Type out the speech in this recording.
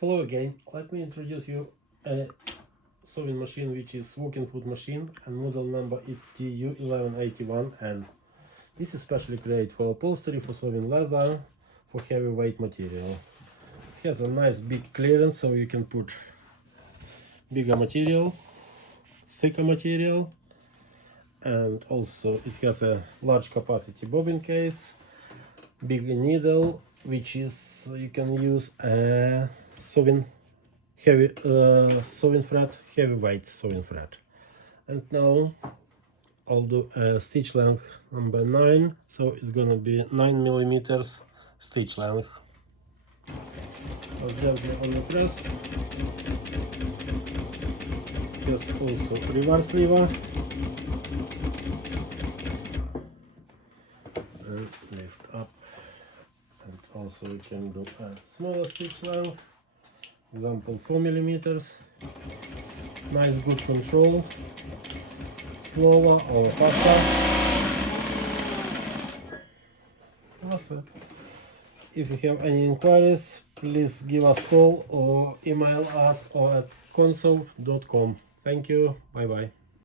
Hello again, let me introduce you a sewing machine which is walking foot machine, and model number is DDL-1181, and this is specially created for upholstery, for sewing leather, for heavyweight material. It has a nice big clearance, so you can put bigger material, thicker material, and also it has a large capacity bobbin case, big needle, which is you can use a sewing thread, heavyweight sewing thread. And now I'll do a stitch length number 9, so it's gonna be 9 millimeters stitch length. I'll gently on the press. There's also reverse lever. And lift up. And also we can do a smaller stitch length. Example 4 millimeters. Nice good control. Slower or faster. That's it. If you have any inquiries, please give us a call or email us or at console.com. Thank you. Bye bye.